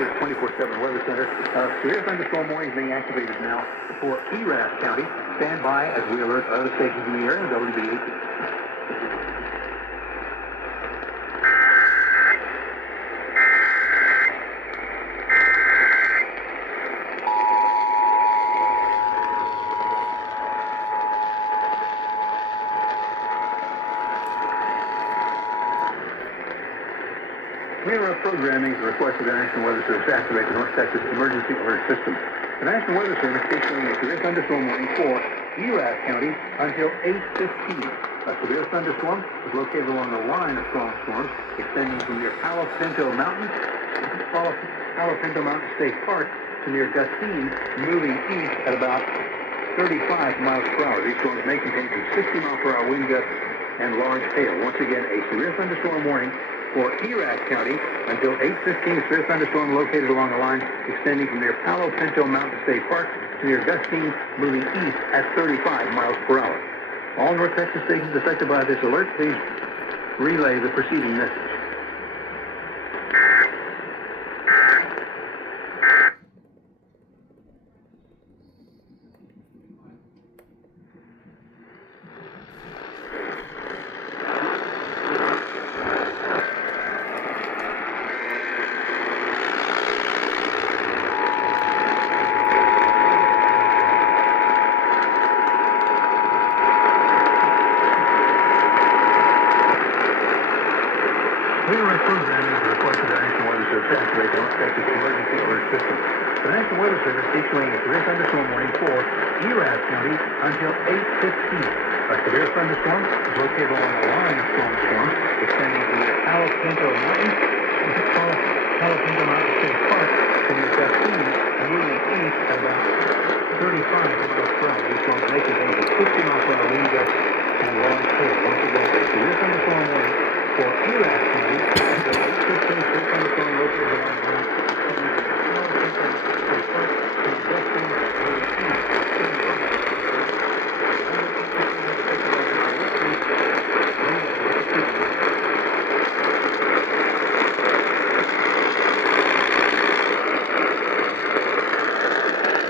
Weather's 24/7 Weather Center. Severe thunderstorm warning is being activated now for Eas County. Stand by as we alert other stations in the area. WBAP. Radar programming is a request of the National Weather Service to activate the North Texas Emergency Alert System. The National Weather Service is issuing a severe thunderstorm warning for Eas County until 8:15. A severe thunderstorm is located along the line of strong storms extending from near Palo Pinto Mountain State Park to near Gustine, moving east at about 35 miles per hour. These storms may contain some 60-mile-per-hour wind gusts and large hail. Once again, a severe thunderstorm warning for Eas County until 8:15. Severe thunderstorm located along the line extending from near Palo Pinto Mountain State Park to near Gustine, moving east at 35 miles per hour. All North Texas stations affected by this alert, please relay the preceding message. Radar programming is a request of the National Weather Service to activate the North Texas Emergency Alert System. The National Weather Service is issuing a severe thunderstorm warning for Eas County until 8:15. A severe thunderstorm is located along the line of strong storms extending from near Palo Pinto Mountain State Park to near Gustine, moving east at about 35 miles per hour. These storms may contain a 60-mile-per-hour wind gusts and large hail. Once again, a severe thunderstorm warning for Eas County